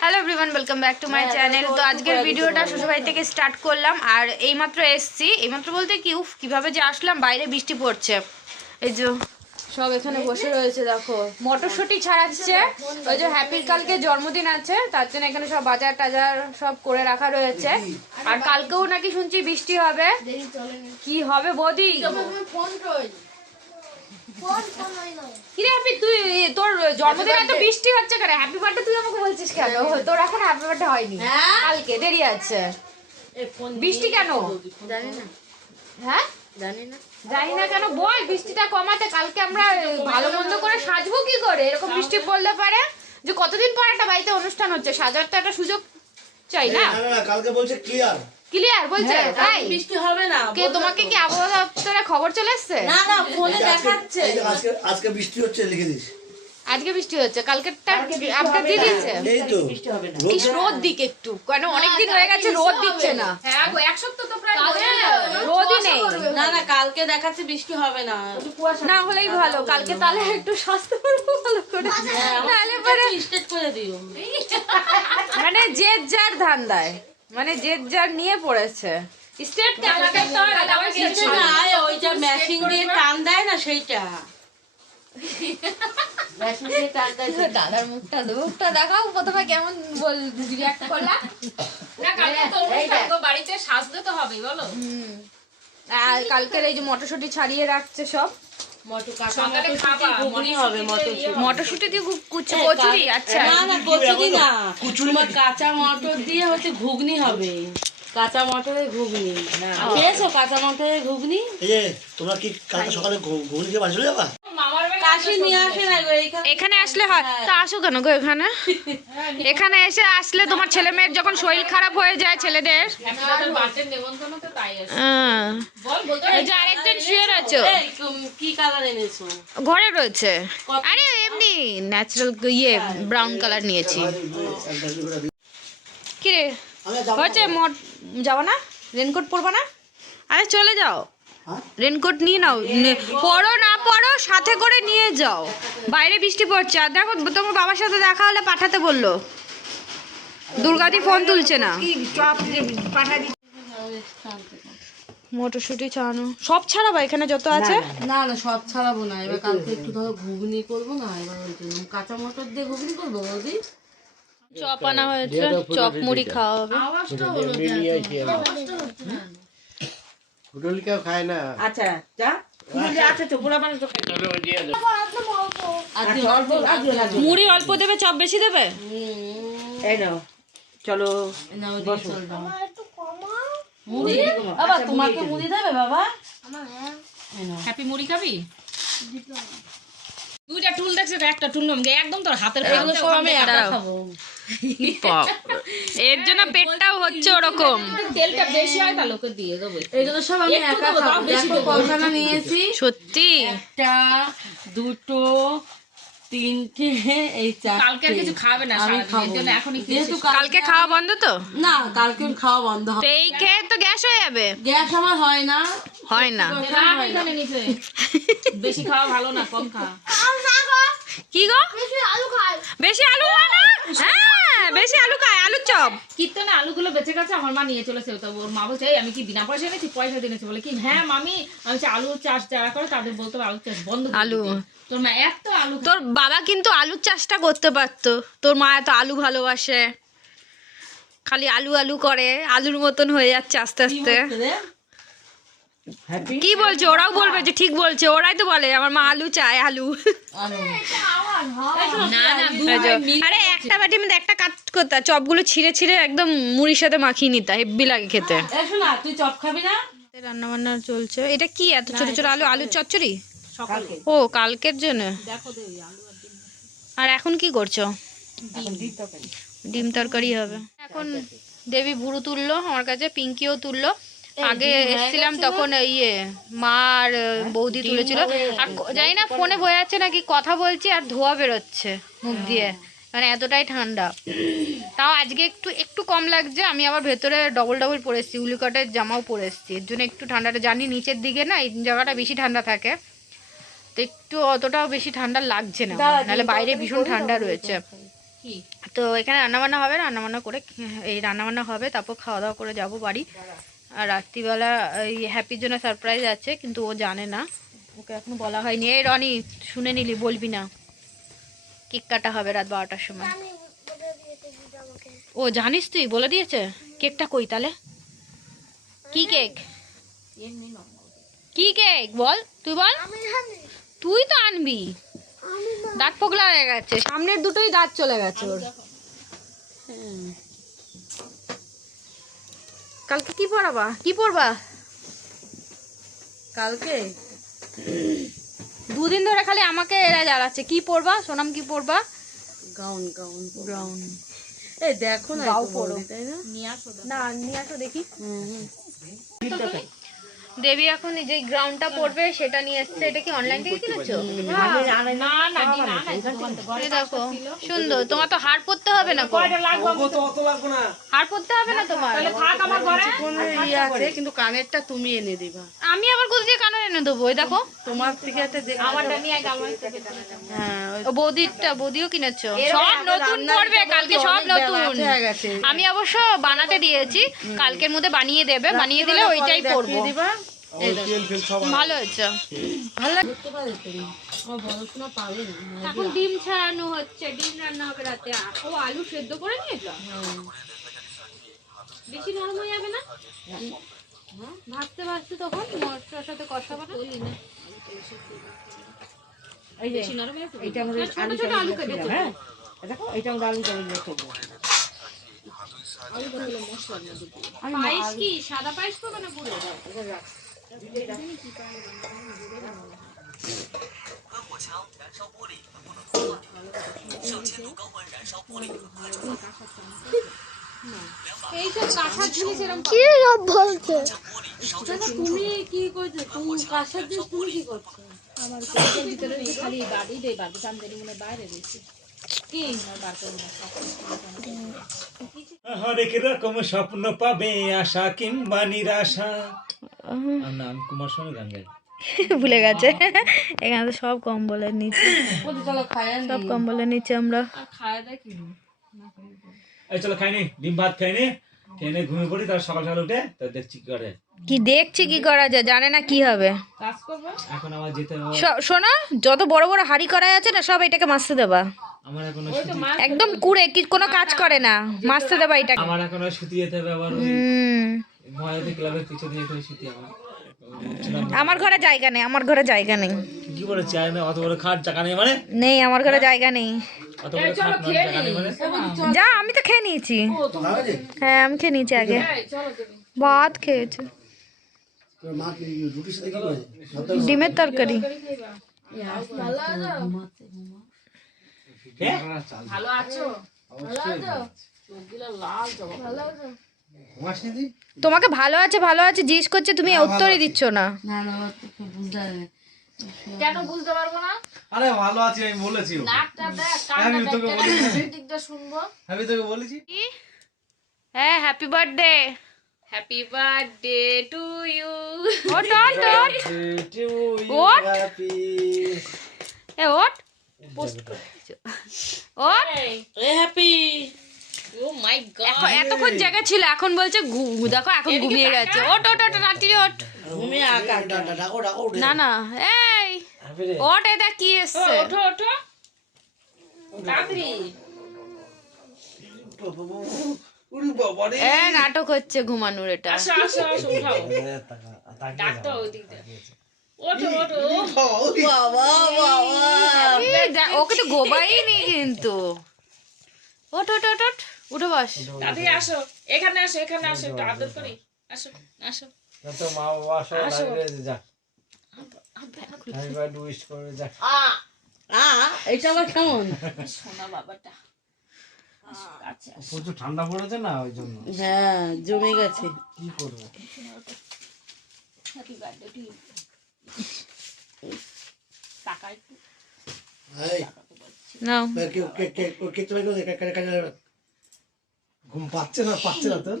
Hello everyone, welcome back to my channel. তো আজকের ভিডিওটা শ্বশুরবাড়ি থেকে স্টার্ট করলাম। আর এইমাত্র এসছি, এইমাত্র বলতে কিভাবে যে আসলাম, বাইরে বৃষ্টি পড়ছে। এই যে সব এখানে বসে রয়েছে, দেখো মটরশুঁটি ছাড়াচ্ছে। ওই যে হ্যাপির কালকে জন্মদিন আছে, তার জন্য এখানে সব বাজার টাজার সব করে রাখা রয়েছে। আর কালকেও নাকি শুনছি বৃষ্টি হবে। কি হবে বৌদি? কি রে হ্যাপি, তুই তোর জন্মদিনে এত বৃষ্টি হচ্ছে কেন? হ্যাপি বার্থডে তুই আমাকে বলছিস কেন? তোর এখন হ্যাপি বার্থডে হয়নি, কালকে দেরি আছে। বৃষ্টি কেন জানি না। হ্যাঁ জানি না কেন বল? বৃষ্টিটা কমাতে কালকে আমরা ভালো মন্দ করে সাজবো কি করে? এরকম বৃষ্টি পড়লে পারে যে কতদিন পর একটা বাড়িতে অনুষ্ঠান হচ্ছে, সাজার তো একটা সুযোগ চাই না? কালকে বলছে ক্লিয়ার বলছে তাই বৃষ্টি হবে না। কে তোমাকে কি আবহাওয়া দপ্তরে খবর চলে এসছে? না না, ফোনে দেখাচ্ছে আজকে বৃষ্টি হচ্ছে, লিখে দিস। আজকে বৃষ্টি হচ্ছে, কালকেরটা আপডেট দিয়ে দিয়েছে। এই তো ইস, রোদ দিক একটু, কেন অনেকদিন হয়ে গেছে রোদ দিচ্ছে না। হ্যাঁ গো, এক সপ্তাহ তো প্রায় রোদই নেই। না না, কালকে দেখাচ্ছে বৃষ্টি হবে না। না হলেই ভালো, কালকে তাহলে একটু স্বাস্থ্য করবো ভালো করে, নাহলে পরে স্টেট করে দিও। মানে যে যার ধান্দায়, মানে যে যার নিয়ে পড়েছে। স্টেট ক্যামেরাটা তো আবার কিছু না, ওই যে মেশিন দিয়ে টান দেয় না সেইটা। মেশিন দিয়ে টান দেয়। দাদার মুখটা দেখাও প্রথমে, কেমন বল রিঅ্যাক্ট করলা? না কালকে তো অনুষ্ঠান গো, বাড়িতে সাজতে তো হবে বলো। আর কালকের এই যে মটরশুঁটি ছাড়িয়ে রাখছে সব। সকালে খাবা ঘুগনি হবে মটরশুঁটি দিয়ে কচুরি? আচ্ছা না না, কচুরি না, তোমার কাঁচা মটর দিয়ে হচ্ছে ঘুগনি হবে। কাঁচা মটরের ঘুগনি খেয়েছো? কাঁচা মটরের ঘুগনি এই যে তোমরা কি কালকে সকালে ঘুগনি খেয়ে বাড়ি চলে যাবা? মামার বাড়ি কাশি নিয়ে আসে না গো এখানে আসলে হয় তা আসো কেন গো এখানে? এখানে এসে আসলে তোমার ছেলে মেয়ের যখন শরীর খারাপ হয়ে যায় ছেলেদের, বাচ্চার নেমন্তন্ন তো তাই আছে। বল বলতে এই যে আরেকজন শুয়ে রয়েছে, এই কি কালার এনেছো? ঘরে রয়েছে। আরে এমনি ন্যাচারাল ব্রাউন কালার নিয়েছি। কি রে হচ্ছে যাবা না? রেনকোট পরবা না? আরে চলে যাও, রেনকোট নিয়ে নাও। পড়ো না পড়ো সাথে করে নিয়ে যাও, বাইরে বৃষ্টি পড়ছে। আর দেখো তোমার বাবার সাথে দেখা হলে পাঠাতে বললো, দুর্গাদি ফোন তুলছে না। মটরশুঁটি ছাড়ানো সব ছাড়াবা এখানে যত আছে? না না, সব ছাড়াবো না। এবার কালকে একটু ধরো ঘুগনি করবো না, এবার কাঁচা মটর দিয়ে ঘুগনি করবো বৌদি। চপ আনা হয়েছে, চপ মুড়ি খাওয়া হবে। আওয়াজটা হলো খায় না। আচ্ছা যা আচ্ছা তো পুরা বানাতো। মুড়ি অল্প দেবে, চপ বেশি দেবে? এই নাও চলো মুড়ি। বাবা তোমাকে মুড়ি দেবে বাবা? হ্যাপি মুড়ি খাবি? দুইটা টুল দেখছে, একটা টুল একদম তোর হাতের এগুলো সব আমি একা খাবো। এর জন্য পেটটাও হচ্ছে ওরকম। তেলটা বেশি হয় তা লোকে দিয়ে দেবো। এগুলো সব আমি একা খাবো। দেখো কলখানা নিয়েছি, সত্যি একটা দুটো তিনটে এই কালকে আর কিছু খাবে না আমি সারাদিন, এর জন্য এখনই যেহেতু কালকে খাওয়া বন্ধ তো? না, কালকে খাওয়া বন্ধ তো হবে। এই খেয়ে তো গ্যাস হয়ে যাবে। গ্যাস আমার হয় না। হয় না এখানে নিচে বেশি খাওয়া ভালো না, কম খা। কি গো? বেশি আলু খায় না? হ্যাঁ বেশি আলু খায়, আলুর চপ। কীর্তনে আলুগুলো বেঁচে গেছে, আমার মা নিয়ে চলেছে। তো ওর মা বলছে, এই আমি কি বিনা পয়সা এনেছি? পয়সা দিয়েছি। বলে কি হ্যাঁ মামি, আমি আলু চাষ যারা করে তাদের বলতে হবে আলু চাষ বন্ধ করে আলু দিতে। তোর মা এত আলু তোর বাবা কিন্তু আলুর চাষটা করতে পারতো, তোর মা এত আলু ভালোবাসে, খালি আলু আলু করে, আলুর মতন হয়ে যাচ্ছে আস্তে আস্তে। কি বলছে? ওরাও বলবে যে ঠিক বলছে, ওরাই তো বলে আমার মা আলু চায়, আলু। না না দুই মিল আরে একটা বাটির মধ্যে একটা কাট করতে, চপগুলো ছিঁড়ে ছিঁড়ে একদম মুড়ির সাথে মাখিয়ে নিতে, হেব্বি লাগে খেতে। এসো না, তুই চপ খাবি না? রান্না বান্না চলছে। এটা কি এত ছোট ছোট আলু? আলুর চচ্চড়ি? সকালে ও কালকের জন্য। আর এখন কি করছো? ডিম তরকারি হবে এখন। দেবী বুড়ো তুললো আমার কাছে, পিঙ্কিও তুললো। আগে এসেছিলাম তখন মা আর বৌদি তুলেছিল। আর জানি না ফোনে বয়ে যাচ্ছে নাকি, কথা বলছি আর ধোয়া বেরোচ্ছে মুখ দিয়ে, মানে এতটাই ঠান্ডা। তাও আজকে একটু একটু কম লাগছে। আমি আবার ভেতরে ডবল পরে এসেছি, উলিকটের জামাও পরে এসেছি, এর জন্য একটু ঠান্ডাটা। জানি নিচের দিকে না এই জায়গাটা বেশি ঠান্ডা থাকে, তো একটু অতটাও বেশি ঠান্ডা লাগছে না আমার, নাহলে বাইরে ভীষণ ঠান্ডা রয়েছে। তো এখানে রান্নাবান্না হবে, রান্নাবান্না করে এই রান্নাবান্না হবে, তারপর খাওয়া দাওয়া করে যাব বাড়ি। আর রাত্রিবেলা এই হ্যাপির জন্য সারপ্রাইজ আছে, কিন্তু ও জানে না, ওকে এখনো বলা হয়নি। এই রনি, শুনে নিলি, বলবি না, কেক কাটা হবে রাত 12টার সময়। ও জানিস, তুই বলে দিয়েছে? কেকটা কই তাহলে? কি কেক? কি কেক বল, তুই বল। তুই তো আনবি, দাঁত পোকলা হয়ে গেছে, সামনের দুটোই দাঁত চলে গেছে ওর। কালকে কি পড়াবা, কি পড়বা কালকে? দুদিন ধরে খালি আমাকে এরা জ্বালাচ্ছে। কি পড়বা সোনাম, কি পড়বা? Gown gown brown. এই দেখো না, গাও একটু পরো। বৌদি, তাই না? না, নিয়ে আসো দেখি। হুম। দেবী এখন যে গ্রাউন্ডটা পড়বে সেটা নিয়ে এসছে। এটা কি অনলাইন থেকে কিনেছো? এই দেখো সুন্দর। তোমার তো হার পরতে হবে না, হার পরতে হবে না তোমার। আছে, কিন্তু কানেরটা তুমি এনে দিবা। আমি আবার কোথা দিয়ে কানের এনে দেবো? এই দেখো তোমার থেকে আমারটা নিয়ে আমার। হ্যাঁ, ও বৌদিও কিনেছো? সব নতুন পড়বে কালকে, সব নতুন। হয়ে গেছে। আমি অবশ্য বানাতে দিয়েছি, কালকের মধ্যে বানিয়ে দেবে, বানিয়ে দিলে ওইটাই পড়বো। দিবা। ভালো হয়েছে। ভালো লাগতে পারে তুমি, আমার পড়াশোনা পাবে না। এখন ডিম ছাড়ানো হচ্ছে, ডিম রান্না হবে রাতে। ও আলু সেদ্ধ করে নিয়েছো? বেশি নরম হয়ে যাবে না? ভাজতে ভাজতে তখন মশলার সাথে কষাবো না? এই যে বেশি নরম হয়ে যাবে? এইটা আমাদের ছোট আলু ছোট আলু চাল কেটেছো? হ্যাঁ, দেখো এইটা আমাদের আলু চাল করবো। পায়েস কি সাদা পায়েস করবে না পুরো? এইসব কাঁসার জিনিস এরকম কি সব বলছে? তুমি কি করছো? তুমি কাঁসার জিনিস তুমি কি করছো? আমার কোটের ভিতরে যে খালি বাড়ি দেই, বাড়ি সামনে মনে বাইরে রয়েছে। কি হরেক রকম স্বপ্ন পাবে, আশা কিংবা নিরাশা। নাম কুমার শানু গান গাই। ভুলে গেছে। এখানে তো সব কম্বলের নিচে, বলছি চলো খায় সব কম্বলের নিচে আমরা। আর খাওয়া দাওয়া কি? এই চলো খাইনি, ডিম ভাত খাইনি, খেয়ে ঘুমিয়ে পড়ি, তার সকাল সকাল উঠে তার দেখছি কি করে। কি দেখছি কি করা যায়, জানে না কি হবে। কাজ করবে? এখন আমার যেতে হবে, শোনা, যত বড় বড় হাড়ি করাই আছে না, সব এটাকে মাছতে দেবা। আমার এখনো একদম কুড়ে, কি কোনো কাজ করে না, মাছতে দেবা এটাকে। আমার এখনো শুতে যেতে হবে, আবার ওই হুম, মহাজাতি ক্লাবের পিছনে যেতে হবে শুতে। আমার ঘরে জায়গা নেই, আমার ঘরে জায়গা নেই। কি করে চাই না, অত বড় খাট টাকা নেই মানে, নেই, আমার ঘরে জায়গা নেই। অত বড় খাট টাকা নেই মানে। যা, আমি তো খেয়ে নিয়েছি। হ্যাঁ, আমি খেয়ে নিয়েছি আগে, ভাত খেয়েছি, মা কি রুটির সাথে কি করেছে? ডিমের তরকারি। ভালো আছো? তোমাকে ভালো আছে ভালো আছে জিজ্ঞেস করছে, তুমি উত্তরই দিচ্ছ না। না না, বুঝতে হবে। কেন বুঝতে পারবো না? আরে ভালো আছি, আমি বলেছি। নাকটা দেখ, কানটা আমি তোকে দেখ, বলেছি। দিকটা শুনবো। আমি তোকে বলেছি। হ্যাঁ, happy birthday. Happy birthday to you. ওট ওট ওট, What? এ ওট ওট। এ হ্যাপি। Oh my God. এতক্ষণ জায়গা ছিল, এখন বলছে দেখো এখন ঘুমিয়ে গেছে। ওট ওট ওট, রাত্রি ওট। তুমি আকা ডাকো ডাকো উঠে। না না, এই ওট, এটা কি এসছে? ওঠো ওঠো তাড়াতাড়ি। উড়ি বাবা রে। এ নাটক হচ্ছে ঘুমানোর এটা। আসো আসো আসো, উঠাও। ডাক্তার ওই দিক দিয়ে। ওঠো ওঠো। বাবা বাবা। ওকে তো গোবাই নেই কিন্তু। ওট ওট ওট ওট, উঠে বস। তাড়াতাড়ি আসো, এখানে আসো, এখানে আসো, একটু আদর করি। আসো আসো। তো মা বাবা সব লাইভে যা। আমি বাই উইশ করে যা। এটা আবার কেমন? সোনা বাবাটা। আচ্ছা প্রচুর ঠান্ডা পড়েছে না, ওই জন্য। হ্যাঁ, জমে গেছে। কি করবো? Happy birthday to you. টাকা একটু এই নাও। কেক কেক কেক কেক তো বাইরে কাজে ঘুম পাচ্ছে না তোর?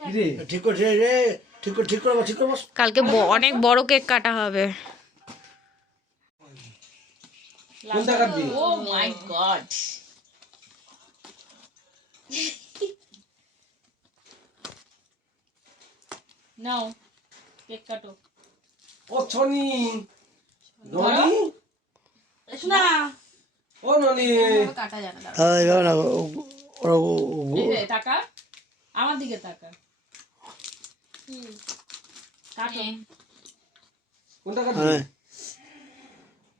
কি রে? ঠিক করে রে, ঠিক করে ঠিক করবো। কালকে অনেক বড় কেক কাটা হবে। কোনটা কাটবি? ও মাই গড নাও কেক কাটো ও ছনি ননি এসো না ও ননি কাটা জানা দাও এইভাবে না ওরা এই যে টাকা আমার দিকে টাকা কাটো কোনটা কাটবি? হ্যাঁ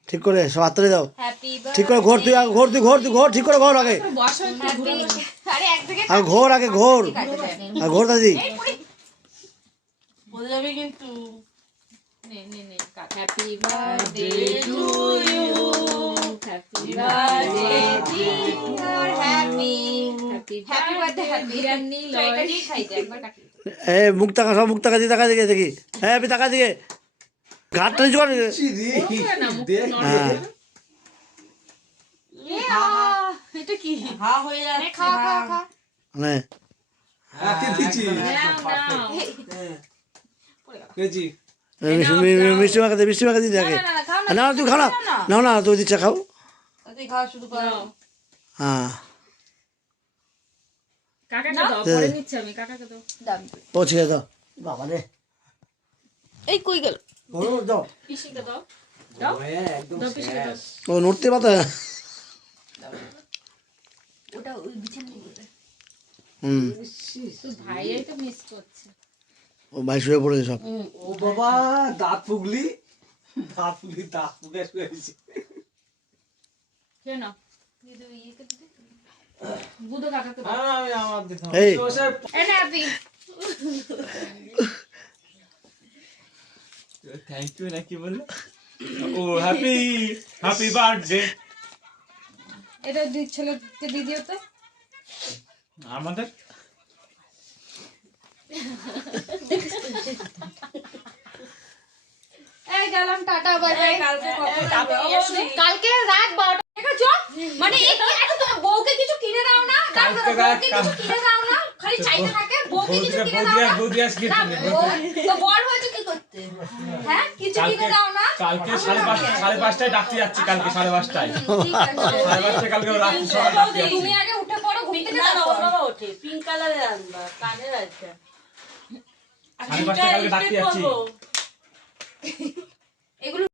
ঠিক করে সব হাততালি দাও হ্যাপি ঠিক করে ঘোর তুই আগে, ঘোর ঠিক করে ঘোর আগে বসো একটু ঘুরে আরে এক থেকে আগে ঘোর আর ঘোর দাদি বলে যাবে কিন্তু নে নে নে happy birthday to you happy happy happy birthday biryani লয় খাই দে একবার কাটি এ মুখ তাকা সব মুখ তাকা দিয়ে তাকা দিকে দেখি হ্যাঁ আপনি তাকা দিকে ঘাটটা নিচু কর হ্যাঁ এটা কি হা হয়ে যাচ্ছে খা খা খা মানে হাতে দিছি নাও কেজি মিষ্টি মাখা দিয়ে দেখে না তুই খাও না না তুই দিচ্ছে খাও তুই খাওয়া শুরু করো হ্যাঁ কাকাকে দাও পরে নিচ্ছি আমি কাকাকে দাও ও ছেড়ে দাও বাবা রে এই কই গেল দাও পিসিকে দাও দাও একদম দাও পিসিকে দাও ও নড়তে পাতা ওটা ওই বিছানা হুম তুই ভাইয়াই তো মিস করছে ও ভাই শুয়ে পড়েছে সব ও বাবা দাঁত ফুগলি দাঁত ফুগে শুয়েছে কেন বুধো কাকাকে দাও আমি আমার দিতাম এই এনে হ্যাপি থ্যাংক ইউ নাকি বললো ও হ্যাপি বার্থডে এটা ছেলেকে দিয়ে দিও তো আমাদের এই গেলাম টাটা বাই বাই কালকে কখন যাবে অবশ্যই কালকে রাত 12টা দেখেছো মানে এই এত তোমার বউকে কিছু কিনে দাও না কালকে বউকে কিছু কিনে দাও না খালি চাইতে থাকে বউকে কিছু কিনে দাও না বৌদিয়াস গিফট না, তো বড় হয়েছে কি করতে হ্যাঁ কিছু কিনে দাও না কালকে 5:30টায় ডাকতে যাচ্ছি কালকে 5:30টায় ঠিক আছে 5:30টায় কালকে রাত্রি সকাল ডাকতে যাচ্ছি তুমি আগে উঠে পড়ো ঘুম থেকে না না যাও ওনারা ওঠে পিঙ্ক কালারের আনবা কানের আছে 5:30টায় কালকে ডাকতে যাচ্ছি এগুলো